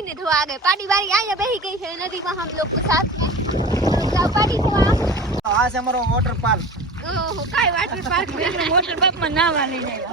કરીને થવા આગે પાડી વાળી આયા બેહી ગઈ છે. નદીમાં હમ લોકો સાથ. મે પાડી થવા આ. છે અમારો વોટર પાર્ક ઓહો કાઈ વોટર પાર્ક મે વોટર પાર્કમાં નાવા લઈ જાય.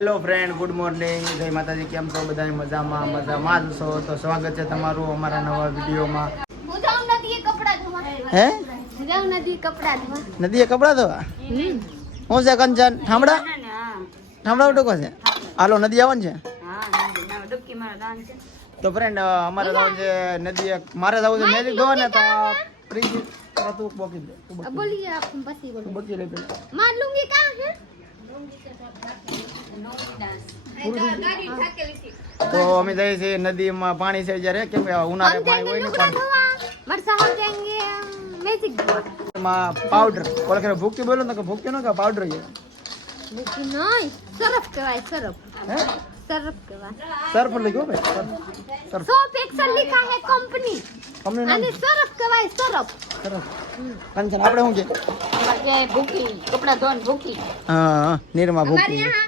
હેલો ફ્રેન્ડ ગુડ મોર્નિંગ જય માતાજી. કેમ છો? બધા મજામાં મજામાં જ છો? તો સ્વાગત છે તમારું અમારા નવા વિડીયોમાં. હું નદીએ કપડા ધોવા. હે? હું નદીએ કપડા ધોવા. નદીએ કપડા ધોવા? હું છે કંચન? ઠામડા? ઠામડા ઉટકો છે? હાલો નદી આવન છે? તો ફ્રેન્ડ અમારે જવું છે નદી મારે જવું મેજિક દો ને તો પ્રીત તું બોકી દે બોલી આપ પછી બોલી. બોકી લે પેલા. માર લુંગી કા હે તો અમે જઈએ છીએ નદીમાં પાણી છે જ્યારે કેમ કે ઉનાળે પાણી હોય ને પણ. માં પાવડર ઓલા કે ભૂકી બોલો ને કે ભૂકી નો કે પાવડર છે? ભૂકી નહીં સરફ કહેવાય સરફ. હે? सरफ कवाई સર્ફ લખ્યો ભાઈ સર્ફ સર્ફ सोप एक्सल लिखा है कंपनी કંપની નામ અને સરફ કવાય સરફ સરસ કંચન આપણે શું છે અમારે ભૂકી કપડા ધોન ભૂકી હા હા નિરમા हमारे ભૂકી यहाँ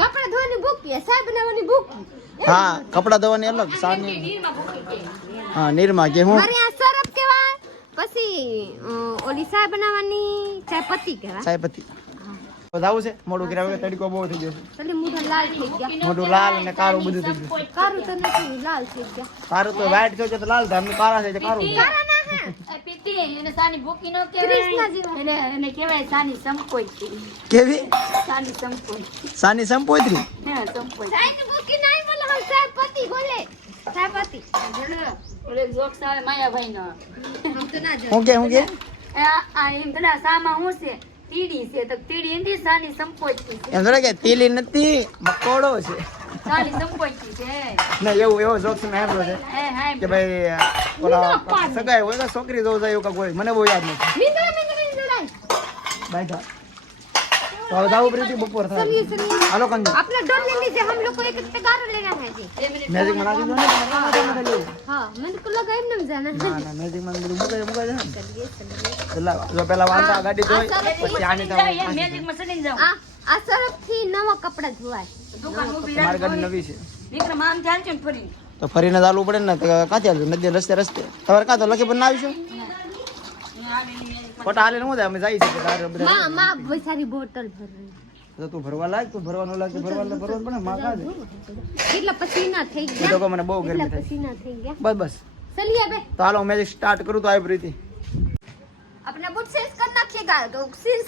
कपड़ा धोने भूखी है चाय बनाने भूखी હા કપડા ધોવાની અલગ સાની હા નિરમા કે હું हमारे यहाँ सरफ કહેવાય પછી અ, ઓલી ચાય બનાવવાની ચાય પત્તી કહેવાય ચાય જાવું છે? મોડું કર્યા વગર તડકો બહુ થઈ ગયો છે લાલ થઈ ગયા. અને કાળું બધું થઈ ગયું કાળું તો નથી લાલ થઈ ગયા. કાળું તો વ્હાઈટ થયો છે તો લાલ ધામ કાળા છે કાળું કાળા ના હે પીતી એને સાની ભૂકી નો કૃષ્ણ એને એને સાની સંકોચ કેવી? સાની સંપોતરી હે કે હું કે? આ આ એમ પેલા સામા હું છે? તીડી છે તો તીડી એની સાની સંકોચ છે. એમ થોડા કે તીલી નથી મકોડો છે. સાની સંકોચ છે. ના એવું એવો મેં સાંભળ્યો છે કે ભાઈ ઓલા સગાઈ હોય કે છોકરી જોવ જાય એવું કાંઈક હોય? મને બહુ યાદ નથી. બાય તો હવે જાવું પ્રીતિ બપોર चलिए થાય चलिए હાલો કંજુ अपना डोल ले लीजिए हम लोग को एक एक गारो लेना है जी મેજિક માં નાખી દો ને તમારે તમારે લેવું. हाँ मैंने को लगा इनम जाना है ના ના મેજિક માં બધું મુકાય મુકાય છે ને चलिए चलिए પેલા જો પેલા વાંધા ગાડી ધોઈ પછી આની તો મેજિક માં સડીને જાવ આ આ સરફ થી નવા કપડા ધોવાય દુકાન ઊભી મારી ગાડી નવી છે વિક્રમ આમ ચાલ છે ને ફરી તો ફરીને ચાલવું પડે ને તો કાંથી આવજો નદી રસ્તે રસ્તે તમારે કાં તો લખી પણ ના આવીશું ફોટા હાલે હું અમે જઈ શકીએ તારે માં માં બહુ બોટલ ભરવી તો તું ભરવા લાગ તું ભરવા લાગ તો ભરવા ભરવા પણ માગા દે કેટલા પસીના થઈ ગયા? તો મને બહુ ગરમી થઈ ગયા? બસ બસ. ચલીએ બે તો હાલો મેં સ્ટાર્ટ કરું તો આવી પ્રીતિ આપણે બૂટ સેન્સ કર નાખીએ તો સેન્સ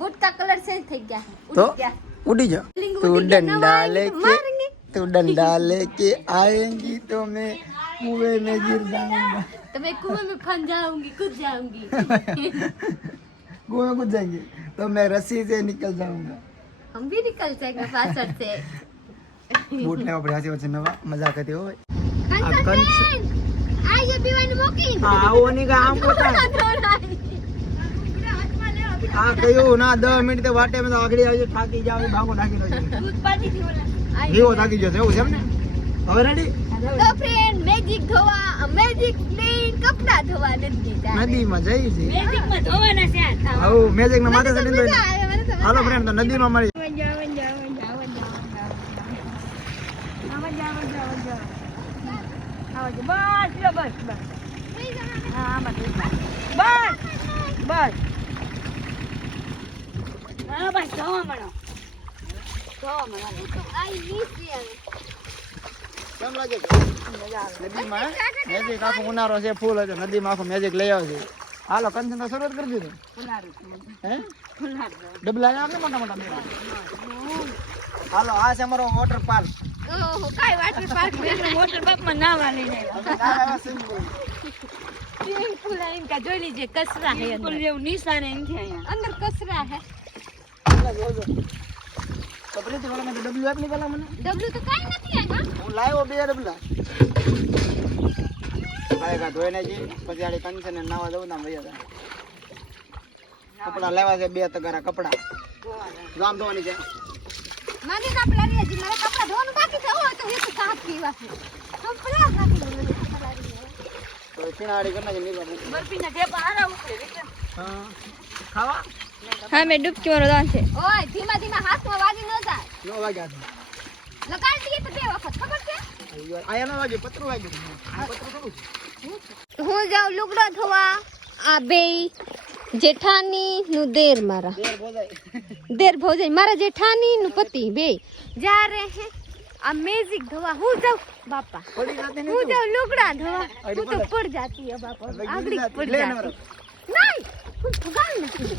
બૂટ કા કલર સેન્સ થઈ ગયા. તો ઉડી જા તું ડંડા લેકે તું ડંડા લેકે આયેંગી તો મેં कुएं में गिर जाऊंगा तो मैं कुएं में फंस जाऊंगी कूद जाऊंगी कुएं में कूद जाएंगे तो मैं रस्सी से निकल जाऊंगा हम भी निकल जाएंगे फास्टर से બૂટ લેવા પડ્યા છે વચ્ચે નવા મજા કરતી હોય આ કયું ના દસ મિનિટ વાટે થાકી જાવ ભાગો નાખી રહ્યો થાકી જશે એવું છે એમ ને હવે રેડી તો ફ્રેન્ડ મેજિક ધોવા મેજિક ક્લીન કપડા ધોવા નથી જાય નદીમાં જઈ છે. મેજિકમાં ધોવાના છે આ આવું મેજિક ના માથે ચડી આવે તો હાલો ફ્રેન્ડ તો નદીમાં મળી બસ બસ બસ હા આમાં જ. બસ બસ હા બસ જોવા મળો. જોવા મળો. આઈ મિસ યુ નદીમાં મેજિક આખો ઉનારો છે ફૂલ હતો. નદીમાં આખો મેજિક લઈ આવશે હાલો કંચન શરૂઆત કરી હે? ડબલા આવે મોટા મોટા હાલો આ છે અમારો વોટર પાર્ક ઓહો કાઈ જોઈ લીજે કસરા હે અંદર. નિશાન અંદર કસરા હે. તો પ્રીતિ વાળા મેં ડબલ્યુ આપી મને? હું? લાવ્યો બે ડબલા કાલે કા ધોઈ નાખી પછી આડી કંસે ને દઉં ના ભૈયા કપડા લેવા છે બે તગારા કપડા. ગામ ધોવાની છે. મારે કપડા કપડા ધોવાનું બાકી છે. ઓ ખાવા? હા મે ડૂબકી મારો દાન છે. ઓય ધીમા ધીમા હાથમાં વાગી ન જાય. નો વાગે હાથ લગાડ દીએ તો બે વખત ખબર છે? આયા નો વાગે પતરું વાગે. પતરું કરું હું જાઉં લુગડો ધોવા. આ બે જેઠાની નું દેર મારા. દેર ભોજન મારા જેઠાની નું પતિ બે જા રહે હે. અમેઝિંગ ધોવા. હું જાઉં બાપા. હું જાઉં લુગડા ધોવા. હું તો પડ જાતી હે બાપા. આગળ પડ જાતી. નહીં હું ભગવાન નથી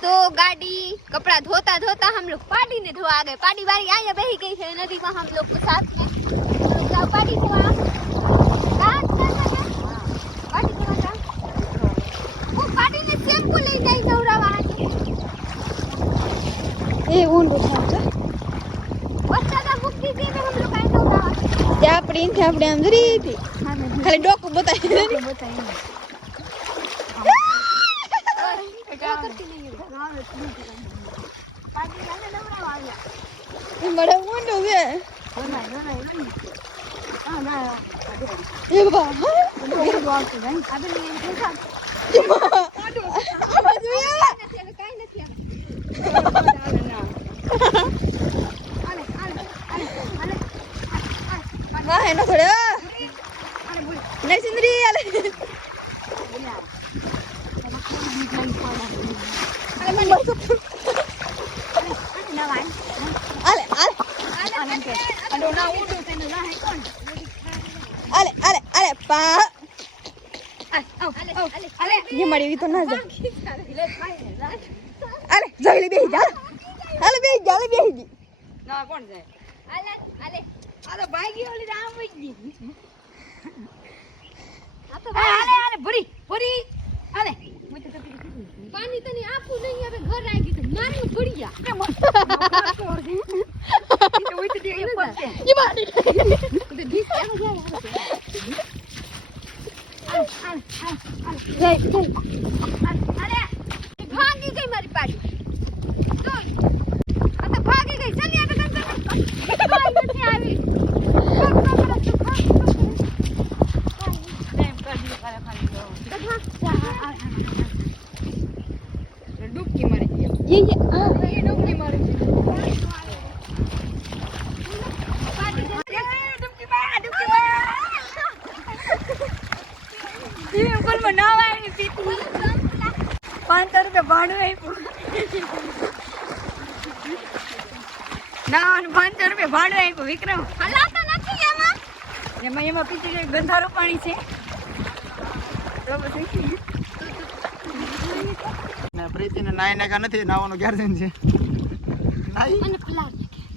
હું तो गाड़ी कपड़ा धोता धोता हम लोग पार्टी ने धोआ गए पार्टी वाली आया बही गई है नदी में हम लोग को साथ में हम लोग जाओ पार्टी धोआ कहाँ धोआ जाना? पार्टी धोआ जाओ वो पार्टी ने शैम्पू ले जाई दौड़ावा એ ઊંડું થાય बच्चा का बुक दीजिए में हम लोग आए दौड़ावा છે આપણી અહીંથી આપણે આમ જરી હતી ખાલી ડોકું બતાવી મળે ઊંડું તો જાય આલે જોઈ લે બેહી જા આલે બેહી જા આલે બેહી જી ના કોણ જાય? આ તો ભાગી ઓલી રામ વઈ ગઈ. પાણી તને આપું નહીં હવે ઘર આવી ગયું મારું. પડ્યા ઈ મારી જય ભાગી ગઈ મારી પાડી તો આ તો ભાગી ગઈ ચાલી આગળ આગળ આગળ નથી આવી ભાગ, ભાગ, ભાગ, ભાગ, ભાગ, ડૂબકી મારી ગઈ યે યે હા એ ડૂબકી મારી ગઈ પાડી દે. ડૂબકી માર ડૂબકી માર સ્વિમિંગ પુલમાં નાવા આવી પીતી પાંચસો રૂપિયા ભાડું આપ્યું નાવાનું પાંચસો રૂપિયા ભાડું આપ્યું વિક્રમ. હલાતો નથી એમાં એમાં એમાં પીતી જાય ગંધારું પાણી છે. પછી પ્રીતિને નાઈ નાખ્યા નથી નાવાનું ગેરજન છે.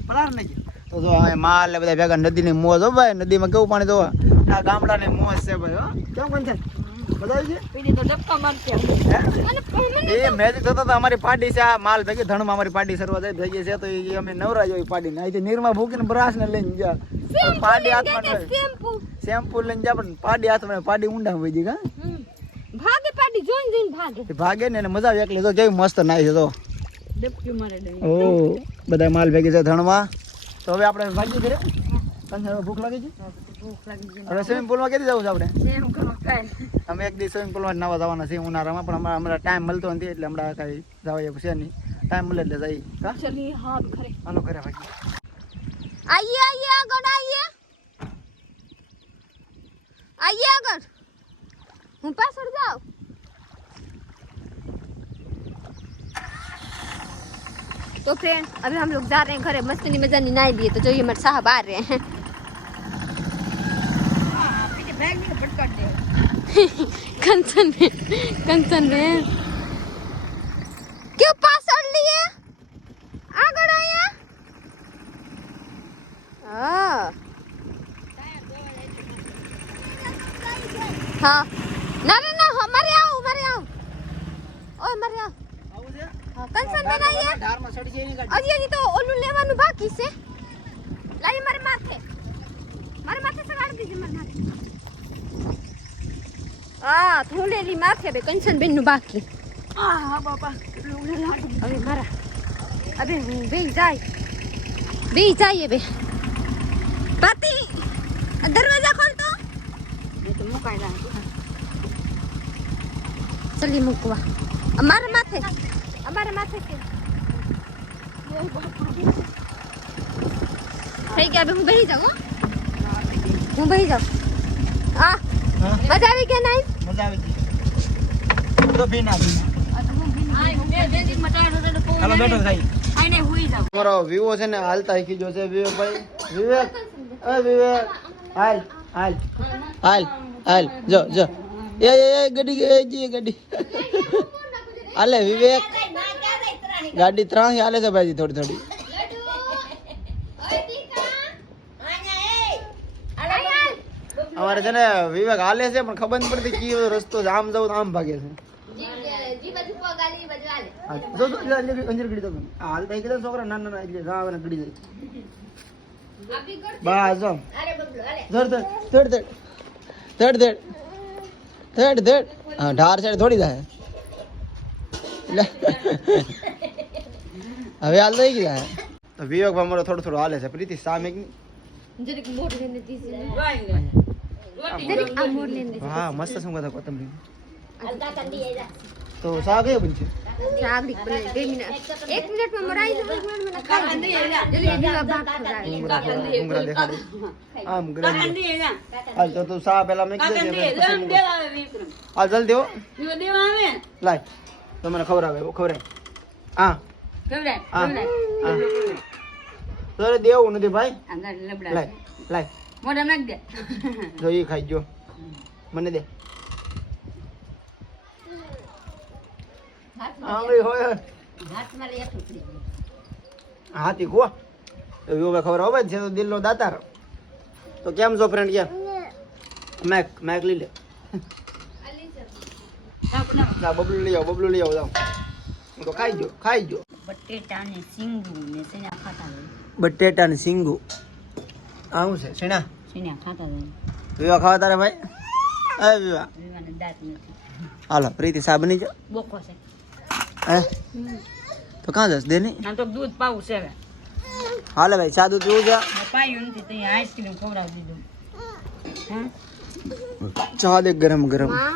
પલાર નાખી. તો જો આ માલ બધા ભેગા નદીની મોજ હો ભાઈ નદીમાં કેવું પાણી જોવા? આ ગામડાની મોજ છે ભાઈ હો. કેમ કોણ એ મેચ થતો તો અમારી પાર્ટી છે આ માલ ભેગી ધણમાં અમારી પાર્ટી શરૂઆત થઈ ભેગી છે તો એ અમે નવરા જોઈ પાર્ટી ને અહીંથી નીરમાં ભૂકીને બ્રાસ ને લઈને જા. પાડી હાથમાં શેમ્પુ? લઈને જા પણ પાડી હાથમાં પાડી ઊંડા હોય જી ભાગે પાડી જોઈને જોઈને ભાગે. ભાગે ને એને મજા આવે એકલી તો કેવી મસ્ત નાઈ છે તો ડબકી મારે ઓ બધા માલ ભેગી છે ધણમાં. તો હવે આપણે ભાગી કરે કંસાર ભૂખ લાગી છે? ભૂખ લાગી છે હવે સ્વિમિંગ પુલમાં કેદી જવું છે આપણે? અમે એક દિવસ સ્વિમિંગ પુલમાં નાવા જવાના છે ઉનાળામાં પણ અમારા હમણાં ટાઈમ મળતો નથી એટલે હમણાં કાંઈ જવા એવું છે નહીં ટાઈમ મળે એટલે જઈએ કા ચલી હાથ ખરે હાલો ઘરે ભાગી आइए आइए આગળ आइए आइए આગળ હું પાછળ જાઉં तो फ्रेंड अभी हम लोग जा रहे हैं घरे मस्ती मजा नहीं नाई लिए तो जो ये हमारे साहब आ रहे हैं કંચન કંચન રે કે પાછળ લીએ આગળ આયા હા હા ના ના ના અમારે આવ અમારે આવ ઓય મારે આવ આવું છે હા કંચન બેન આયા ધારમાં ચડી જઈને ગાડી અજી તો ઓલું લેવાનું બાકી છે લાઈ મારે માથે મારે માથે સગાડી દીધી મારે માથે આ ધૂળેલી માથે બે કંચન બેનનું બાકી આ હા બાપા હવે મારા અબે હું બે જાય. બે જાય બે પાતી દરવાજા ખોલ તો. એ તો મુકાઈ ચલી મૂકવા. અમારા માથે. અમારા માથે છે. થઈ ગયા હવે હું બેહી જાઉં હો. હું બેહી જાઉં. હા મજા આવી કે નહીં મજા આવી ગઈ. તો હાલો બેઠો વિવો છે ને હાલતા શીખી ગયો છે વિવેક ભાઈ. વિવેક. એ વિવેક. હાલ હાલ. હાલ હાલ. જો જો. એ એ એ ગાડી એ જી ગાડી. હાલે વિવેક. ગાડી ત્રણ હાલે છે ભાઈ થોડી થોડી. અમારે છે ને વિવેક હાલે છે પણ ખબર નથી પડતી કયો રસ્તો છે. આમ જાવ તો આમ ભાગે છે. છોકરા નાના નાના એટલે જા ને ગડી જાય. બસ જો. ધડ ધડ ધડ ધડ. ધડ ધડ. ધડ હા ઢાર સાઈડ થોડી જાય. હવે હાલ થઈ ગયા તો વિવેક ભાઈ મારો થોડું થોડું હાલે છે. પ્રીતિ સામે જરીક હા મસ્ત কথা કોથમરી તો સા એ બનશે શાગડી બનાવી બે મિનિટ. એક મિનિટમાં મરાઈ જશે મને ખાઈ જલ્દી દીવા ભાગ ખવડાવે. ઉંગરા ઉંગરા દેખાડે આમ ગ્રેન્ડ હાલ તો તું સા પેલા મેં કીધું છે પછી મુંગરા. હાલ જલ્દી હો. લાય. તો મને ખવડાવે ખવડાવે હા. હા. હા. દેવું નથી ભાઈ. લાય લાય. મોઢા નાખ દે જો એ ખાઈ જો મને દે આંગળી હોય હાથી તો એવું ખબર હવે છે તો દિલનો દાતાર તો કેમ છો ફ્રેન્ડ કેમ મેક મેક લઈ લે ના બબલું લઈ આવો બબલું લઈ આવો જાઓ તો ખાઈ જો ખાઈ જો બટેટા ને સિંગુ ને સેના ખાતા બટેટા ને સિંગુ આવું છે શેણા? સેના ખાતા હોય વિવા ખાવા તારે ભાઈ? એ વિવા વિવાને દાંત નથી. હાલો પ્રીતિ સા બની જો બોકો છે. હે? તો કાં જસ દે નહીં આમ તો દૂધ પાવું છે હવે. હાલે ભાઈ સાદું પીવું છે? પાયું નથી તો આઈસ્ક્રીમ ખવડાવી દીધું. હા? ચા દે ગરમ ગરમ. માં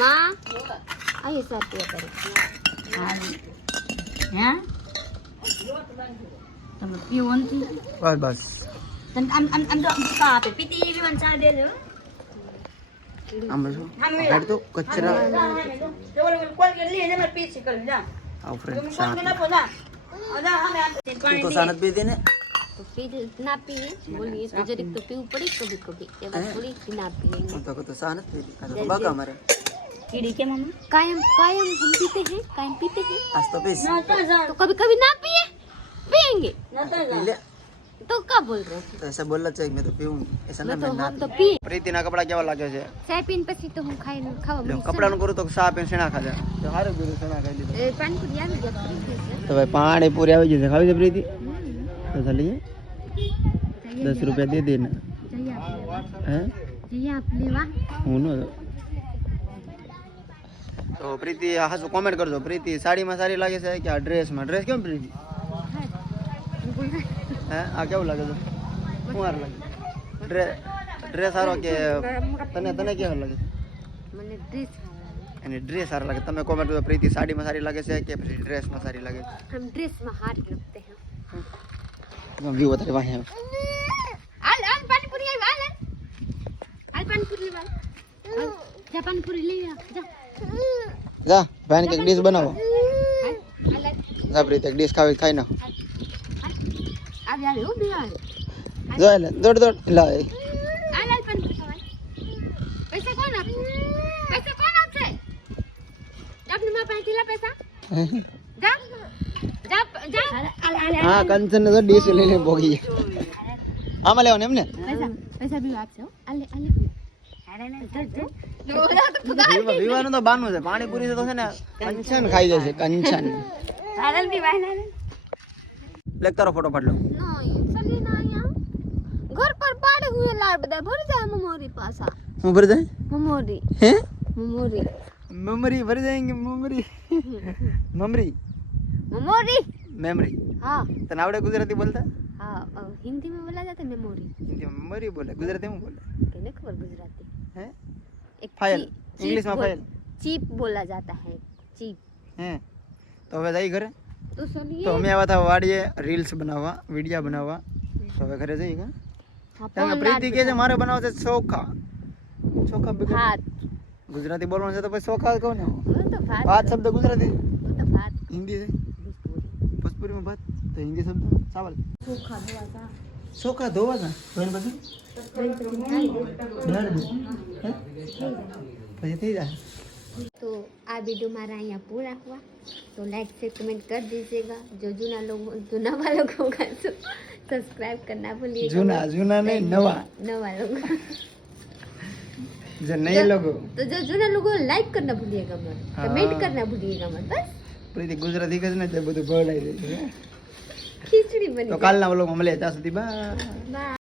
માં અહીં સાત્ય કરે. હા હે? તમે પીવો નથી? બસ બસ. Dann am am am dort કાપે પીતી એવી વંચા દે જો આમ જો કાઢ તો કચરા બોલ બોલ કોલ કે લઈને માર પીછે કર જા આવ ફ્રેન્ડ સાથ કોલ ના પોના અદા અમે પાણી તો સાનત પી દે ને તો પી ના પી બોલી તો જરીક તો પીવું પડી કભી કભી એવા થોડી પી ના પી તો તો સાનત પી દે બગા મારે ચીડી કે મમ્મી કાયમ કાયમ હમ પીતે હે કાયમ પીતે હે આજ તો પીસ ના તો કભી કભી ના પીએ પીએંગે ના તો જા तो क्या बोल रहे हो तो ऐसा बोलना चाहिए मैं तो पीऊंगी ऐसा ना मैं तो मैं हम ना तो पिए પ્રીતિના કપડા કેવા લાગે છે चाय पीने પછી તો હું ખાઈ ખાવા લ્યો, મળીશ. કપડાનું કરું તો સા પીને શેણા ખાધા તો હારું કર્યું શેણા ખાઈ લીધું એ પાણીપુરી આવી ગયા ફ્રી થઈ તો ભાઈ પાણી પૂરી આવી જશે ખાવી છે પ્રીતિ તો ચાલીએ છે દસ રૂપિયા દે દે ને જઈએ આપણે હે જઈએ આપણે વાહ હું નો તો પ્રીતિ હાસુ કોમેન્ટ કરજો પ્રીતિ સાડીમાં સારી લાગે છે કે આ ડ્રેસમાં ડ્રેસ કેમ પ્રીતિ હે આ કેવું લાગે છે શું સારું લાગે ડ્રેસ ડ્રેસ સારો કે તને તને કેવો લાગે છે મને ડ્રેસ અને ડ્રેસ સારો લાગે તમે કોમેન્ટ કરજો પ્રીતિ સાડીમાં સારી લાગે છે કે પછી ડ્રેસમાં સારી લાગે हम ड्रेस में हाथ रखते हैं છે વ્યૂ વધારે વાહે आल आल पानी पूरी आई आल आल पानी पूरी ले आल जा पानी पूरी ले आ जा જા ભાઈને કંઈક ડીશ બનાવો आल आल જા પ્રીતિ એક જો લે દોડ દોડ લાય પૈસા કોણ આપે પૈસા કોણ આપશે આપની માં પાસે કેટલા પૈસા જા જા જા હા કંચન તો ડીશ લઈને ભોગી આમાં લેવાનું એમ ને પૈસા પૈસા બી આપશે આલે આલે પાણીપુરી તો છે ને કંચન ખાઈ જશે કંચન લેક તારો ફોટો પાડ લો नहीं चलिए ना यहाँ घर पर पड़े हुए लाड़ बदा भर जाए मेमोरी पासा હું ભર જાય મમોરી હે મમોરી मेमोरी भर जाएंगे मेमोरी मेमोरी મમોરી मेमोरी હા તને આવડે ગુજરાતી બોલતા હા અ, हिंदी में बोला जाता है मेमोरी હિન્દી મેમોરી બોલે ગુજરાતી માં બોલે कहने खबर गुजराती હે एक फाइल ची- इंग्लिश चीप में बोल- फाइल चीप बोला जाता है चीप હે તો હવે જઈ ઘરે તો સમીએ તો અમે આવ્યા હતા વાડીએ રીલ્સ બનાવવા વિડિયા બનાવવા તો હવે ઘરે જઈએ કે પ્રીતિ કહે છે મારે બનાવવા છે ચોખા ચોખા બગડ ગુજરાતી બોલવાનું છે તો પછી ચોખા કહું ને ભાત શબ્દ ગુજરાતી હિન્દી છે ભોજપુરી માં ભાત તો હિન્દી શબ્દ ચાવલ ચોખા ધોવા તા ચોખા ધોવા તા ધોઈને પછી પછી થઈ જાય तो आ वीडियो हमारा यहाँ पूरा हुआ तो लाइक से कमेंट कर दीजिएगा जो जूना लोग जूना वालों को होगा तो सब्सक्राइब करना भूलिएगा જૂના જૂના નહીં નવા नवा लोग જે નહીં લોકો तो जो जूना लोगों को लाइक करना भूलिएगा मत हाँ। कमेंट करना भूलिएगा मत बस પ્રીતિ ગુજરાતી કે છે ને તે બધું ભણાઈ દે છે खिचड़ी बनी તો કાલના વ્લોગમાં મળીએ ત્યાં સુધી બાય बाय